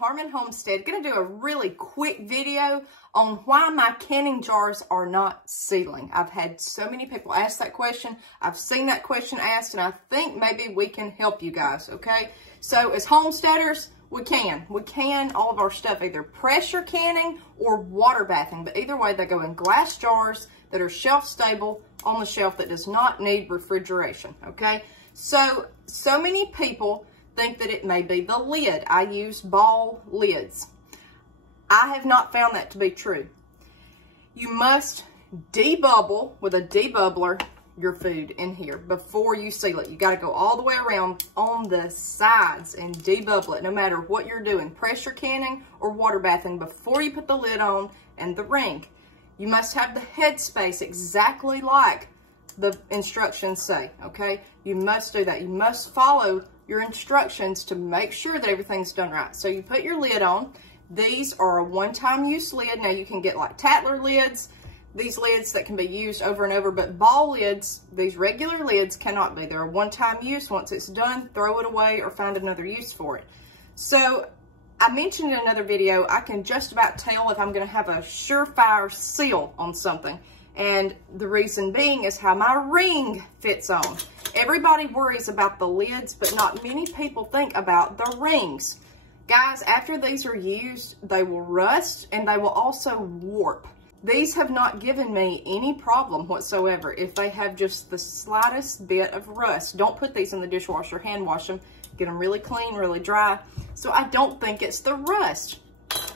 Harmon Homestead. Going to do a really quick video on why my canning jars are not sealing. I've had so many people ask that question. I've seen that question asked, and I think maybe we can help you guys, okay? So as homesteaders, we can all of our stuff either pressure canning or water bathing, but either way they go in glass jars that are shelf stable on the shelf that does not need refrigeration, okay? So many people think that it may be the lid. I use ball lids. I have not found that to be true. You must debubble with a debubbler your food in here before you seal it. You got to go all the way around on the sides and debubble it, no matter what you're doing, pressure canning or water bathing, before you put the lid on and the ring. You must have the headspace exactly like the instructions say, okay? You must do that. You must follow your instructions to make sure that everything's done right. So you put your lid on. These are a one-time use lid. Now you can get like Tatler lids, these lids that can be used over and over, but ball lids, these regular lids cannot be. They're a one-time use. Once it's done, throw it away or find another use for it. So I mentioned in another video, I can just about tell if I'm gonna have a surefire seal on something. And the reason being is how my ring fits on. Everybody worries about the lids, but not many people think about the rings. Guys, after these are used, they will rust and they will also warp. These have not given me any problem whatsoever. If they have just the slightest bit of rust, don't put these in the dishwasher, hand wash them, get them really clean, really dry. So I don't think it's the rust.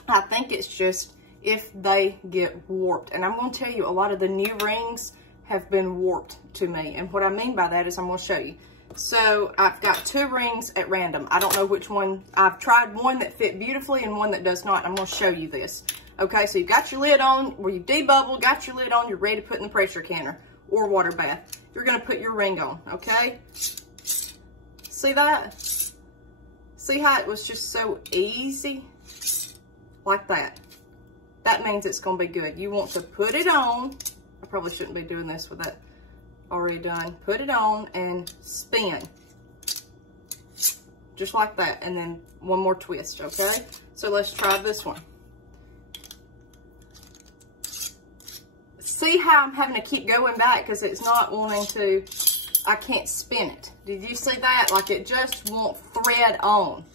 I think it's just if they get warped. And I'm going to tell you, a lot of the new rings have been warped to me. And what I mean by that is I'm going to show you. So I've got two rings at random. I don't know which one. I've tried one that fit beautifully and one that does not. I'm going to show you this. Okay, so you've got your lid on, where you debubble, got your lid on, you're ready to put in the pressure canner or water bath. You're going to put your ring on, okay? See that? See how it was just so easy? Like that. That means it's going to be good. You want to put it on. I probably shouldn't be doing this with that already done. Put it on and spin. Just like that. And then one more twist, okay? So let's try this one. See how I'm having to keep going back because it's not wanting to, I can't spin it. Did you see that? Like it just won't thread on.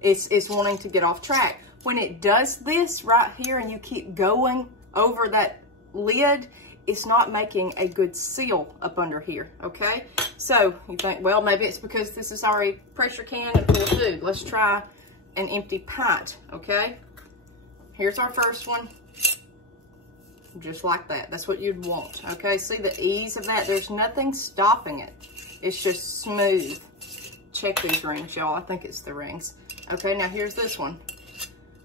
It's wanting to get off track. When it does this right here and you keep going over that lid, it's not making a good seal up under here, okay? So you think, well, maybe it's because this is already pressure canned and full of food. Let's try an empty pint, okay? Here's our first one. Just like that. That's what you'd want, okay? See the ease of that? There's nothing stopping it. It's just smooth. Check these rings, y'all. I think it's the rings. Okay, now here's this one.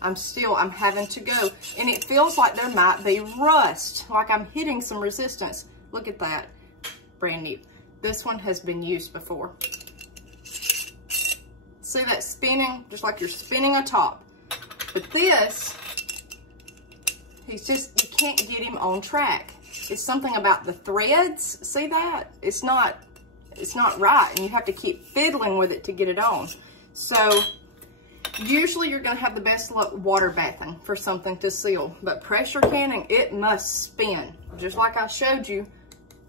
I'm having to go. And it feels like there might be rust, like I'm hitting some resistance. Look at that. Brand new. This one has been used before. See that spinning? Just like you're spinning a top. But this, he's just, you can't get him on track. It's something about the threads. See that? It's not right. And you have to keep fiddling with it to get it on. So usually you're going to have the best luck water bathing for something to seal, but pressure canning, it must spin, just like I showed you,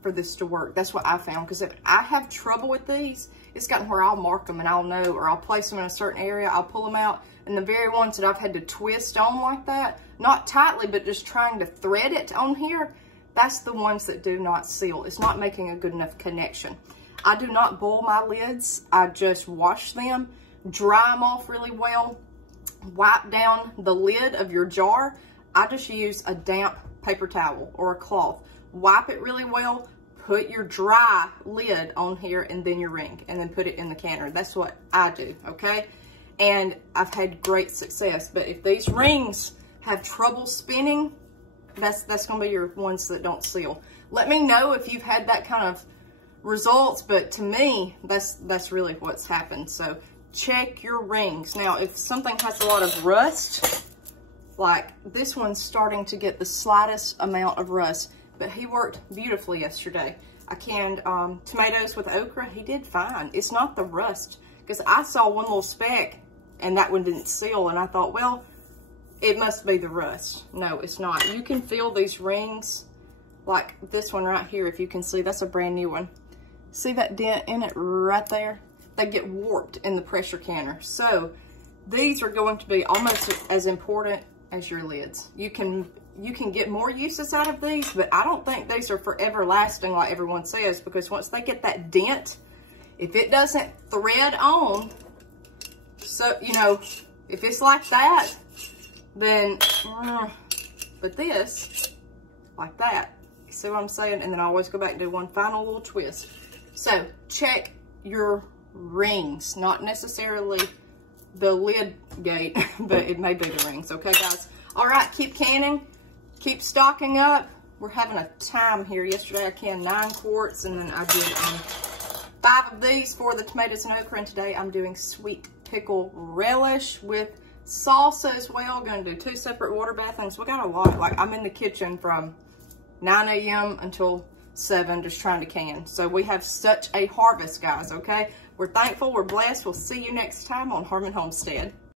for this to work. That's what I found, because if I have trouble with these, it's gotten where I'll mark them and I'll know, or I'll place them in a certain area, I'll pull them out, and the very ones that I've had to twist on like that, not tightly, but just trying to thread it on here, that's the ones that do not seal. It's not making a good enough connection. I do not boil my lids. I just wash them, dry them off really well, wipe down the lid of your jar. I just use a damp paper towel or a cloth. Wipe it really well, put your dry lid on here and then your ring, and then put it in the canner. That's what I do, okay? And I've had great success. But if these rings have trouble spinning, that's gonna be your ones that don't seal. Let me know if you've had that kind of results, but to me, that's really what's happened. So check your rings. Now, if something has a lot of rust, like this one's starting to get the slightest amount of rust, but he worked beautifully yesterday. I canned tomatoes with okra. He did fine. It's not the rust, because I saw one little speck and that one didn't seal. And I thought, well, it must be the rust. No, it's not. You can feel these rings, like this one right here. If you can see, that's a brand new one. See that dent in it right there? They get warped in the pressure canner. So these are going to be almost as important as your lids. You can get more uses out of these, but I don't think these are forever lasting like everyone says, because once they get that dent, if it doesn't thread on, so, you know, if it's like that, then, but this, like that, you see what I'm saying? And then I always go back and do one final little twist. So check your rings, not necessarily the lid gate, but it may be the rings. Okay, guys? All right, keep canning, keep stocking up. We're having a time here. Yesterday I canned 9 quarts, and then I did 5 of these for the tomatoes and okra, and today I'm doing sweet pickle relish with salsa as well. Gonna do 2 separate water bathings. We got a lot. Like, I'm in the kitchen from 9 a.m. until 7 just trying to can. So we have such a harvest, guys, okay? We're thankful, we're blessed. We'll see you next time on Harmon Homestead.